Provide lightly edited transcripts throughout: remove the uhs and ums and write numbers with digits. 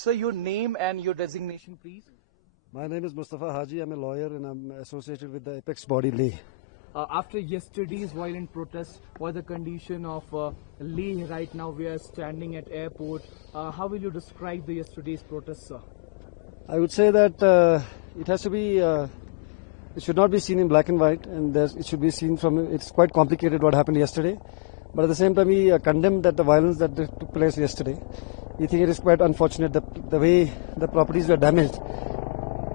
Sir, your name and your designation, please. My name is Mustafa Haji. I'm a lawyer and I'm associated with the apex body Leh. After yesterday's violent protests, what the condition of Leh right now? We are standing at airport. How will you describe the yesterday's protests, sir? I would say that it has to be, it should not be seen in black and white, and it should be seen from, it's quite complicated what happened yesterday. But at the same time, we condemn that the violence that took place yesterday. We think it is quite unfortunate the way the properties were damaged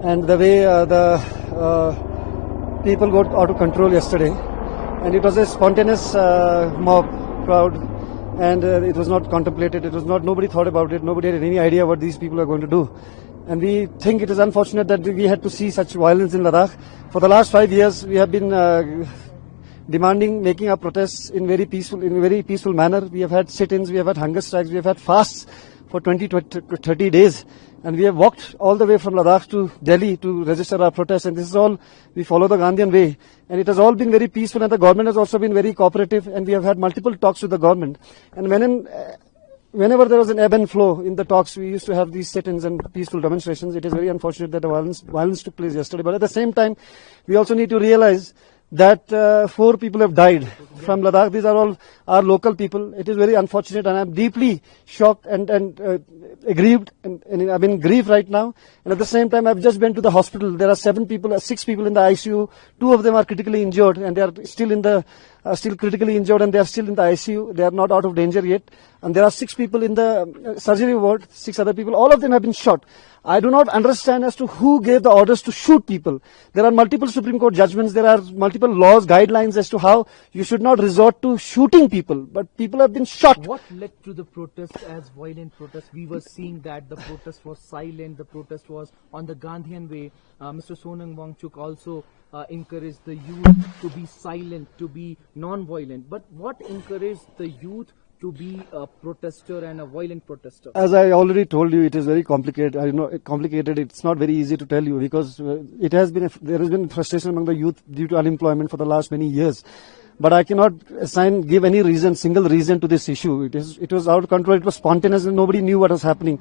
and the way the people got out of control yesterday. And it was a spontaneous mob crowd, and it was not contemplated. It was not, nobody thought about it. Nobody had any idea what these people are going to do. And we think it is unfortunate that we had to see such violence in Ladakh. For the last 5 years, we have been demanding, making our protests in a very peaceful manner. We have had sit-ins, we have had hunger strikes, we have had fasts for 20 to 30 days. And we have walked all the way from Ladakh to Delhi to register our protests. And this is all, we follow the Gandhian way. And it has all been very peaceful, and the government has also been very cooperative. And we have had multiple talks with the government. And whenever there was an ebb and flow in the talks, we used to have these sit-ins and peaceful demonstrations. It is very unfortunate that the violence took place yesterday. But at the same time, we also need to realize that 4 people have died from Ladakh. These are all our local people. It is very unfortunate, and I'm deeply shocked and aggrieved, and I've been grieved right now. And at the same time, I've just been to the hospital. There are 6 people in the ICU. 2 of them are critically injured, and they are still critically injured, and they are still in the ICU. They are not out of danger yet. And there are 6 people in the surgery ward, 6 other people. All of them have been shot. I do not understand as to who gave the orders to shoot people. There are multiple Supreme Court judgments. There are multiple laws, guidelines as to how you should not resort to shooting people. But people have been shot. What led to the protests as violent protests? We were seeing that the protest was silent. The protest was on the Gandhian way. Mr. Sonam Wangchuk also encouraged the youth to be silent, to be non-violent. But what encouraged the youth to be a protester and a violent protester? As I already told you, it is very complicated. I know complicated. It's not very easy to tell you, because there has been frustration among the youth due to unemployment for the last many years. But I cannot give any single reason to this issue. It was out of control. It was spontaneous, and nobody knew what was happening.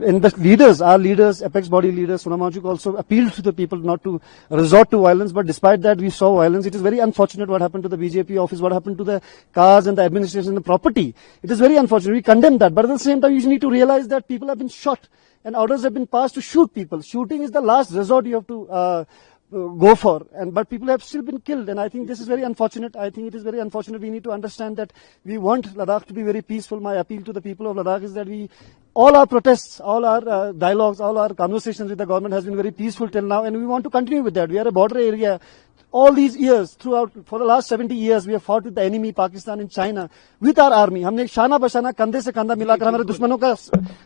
And the leaders, our leaders, apex body leaders, Sonam Wangchuk also appealed to the people not to resort to violence. But despite that, we saw violence. It is very unfortunate what happened to the BJP office, what happened to the cars and the administration and the property. It is very unfortunate. We condemn that. But at the same time, you need to realize that people have been shot, and orders have been passed to shoot people. Shooting is the last resort you have to go for, but people have still been killed, and I think this is very unfortunate. I think it is very unfortunate. We need to understand that we want Ladakh to be very peaceful. My appeal to the people of Ladakh is that all our protests, all our dialogues, all our conversations with the government has been very peaceful till now, and we want to continue with that. We are a border area. All these years, for the last 70 years, we have fought with the enemy, Pakistan and China, with our army. हमने शाना बशाना कंधे से कंधा मिलाकर हमारे दुश्मनों का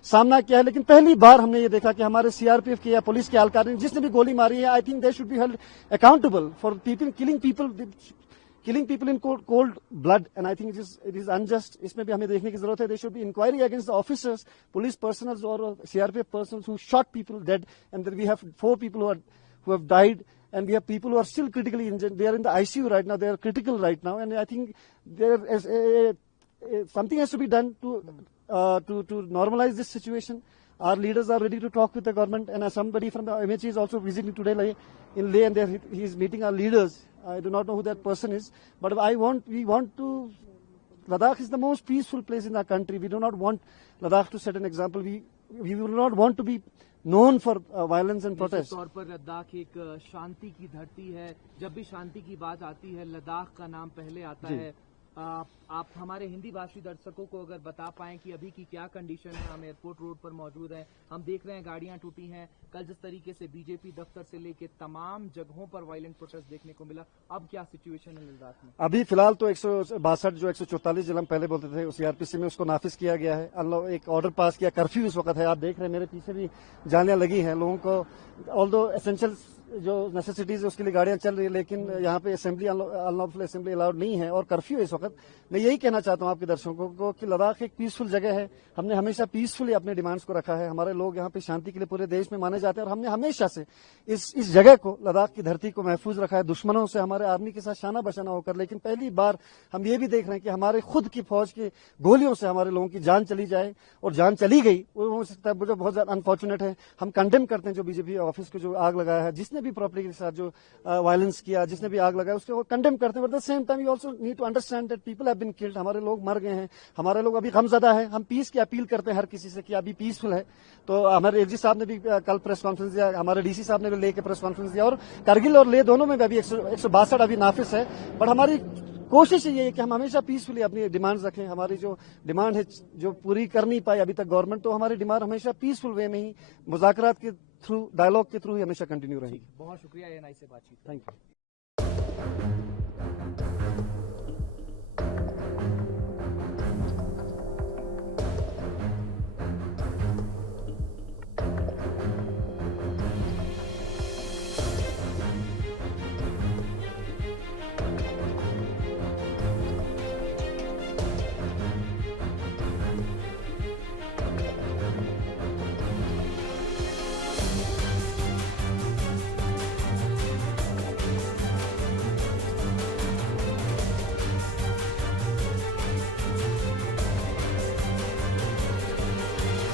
सामना किया है, लेकिन पहली बार हमने ये देखा कि हमारे CRPF के या पुलिस के एहलकार ने जिसने भी गोली मारी है, I think they should be held accountable for killing people in cold blood, and I think it is unjust. इसमें भी हमें देखने की जरूरत है. There should be inquiry against the officers, police personnel or CRPF persons who shot people dead, and then we have 4 people who have died. And we have people who are still critically injured. They are in the ICU right now. They are critical right now. And I think something has to be done to normalize this situation. Our leaders are ready to talk with the government. And somebody from the MHA is also visiting today in Leh, and he is meeting our leaders. I do not know who that person is. But we want to... Ladakh is the most peaceful place in our country. We do not want Ladakh to set an example. We do not want to be known for violence and protest. तौर पर लद्दाख एक शांति की धरती है. जब भी शांति की बात आती है, लद्दाख का नाम पहले आता है. आप हमारे हिंदी भाषी दर्शकों को अगर बता पाएं कि अभी की क्या कंडीशन है. हम एयरपोर्ट रोड पर मौजूद हैं. हम देख रहे हैं गाड़ियां टूटी हैं. कल जिस तरीके से बीजेपी दफ्तर से लेके तमाम जगहों पर वायलेंट प्रोटेस्ट देखने को मिला, अब क्या सिचुएशन है लद्दाख में? अभी फिलहाल तो 162 जो 144 जिला पहले बोलते थे, उस CRPC में उसको नाफिज किया गया है. एक ऑर्डर पास किया, कर्फ्यू इस वक्त है. आप देख रहे हैं मेरे पीछे भी जालियां लगी हैं. लोगों को ऑल्दो जो नेसेसिटीज है उसके लिए गाड़ियां चल रही है, लेकिन यहाँ पे असेंबली अनलॉफुल असेंबली अलाउड नहीं है और कर्फ्यू है इस वक्त। मैं यही कहना चाहता हूँ आपके दर्शकों को कि लद्दाख एक पीसफुल जगह है। हमने हमेशा पीसफुली अपने डिमांड्स को रखा है। हमारे लोग यहाँ पे शांति के लिए पूरे देश में माने जाते हैं और हमने हमेशा से इस जगह को, लद्दाख की धरती को महफूज रखा है दुश्मनों से, हमारे आर्मी के साथ शाना बशाना होकर। लेकिन पहली बार हम ये भी देख रहे हैं कि हमारे खुद की फौज की गोलियों से हमारे लोगों की जान चली जाए, और जान चली गई वो हो सकता है, मुझे बहुत ज्यादा अनफॉर्चुनेट है। हम कंडेम करते हैं जो बीजेपी ऑफिस को जो आग लगाया है, जिसने भी प्रॉपर्टी के साथ जो वायलेंस किया, जिसने भी आग लगाया, उसको कंडेम करते हैं। But at the same time you also need to understand that people have been killed. हमारे लोग मर गए हैं, हमारे लोग अभी गमज़दा है। हम पीस की अपील करते हैं हर किसी से कि अभी पीसफुल है। तो हमारे एजी साहब ने भी कल प्रेस कॉन्फ्रेंस दिया, हमारे डीसी साहब ने भी लेके प्रेस कॉन्फ्रेंस दिया, और करगिल और लेह दोनों में भी अभी 162 अभी नाफिस है। बट हमारी कोशिश ये है कि हम हमेशा पीसफुली अपनी डिमांड्स रखें। हमारी जो डिमांड है जो पूरी कर नहीं पाई अभी तक गवर्नमेंट, तो हमारी डिमांड हमेशा पीसफुल वे में ही, मुज़ाकरात के थ्रू, डायलॉग के थ्रू ही हमेशा कंटिन्यू रहेगी। बहुत शुक्रिया एएनआई से बातचीत। Thank you.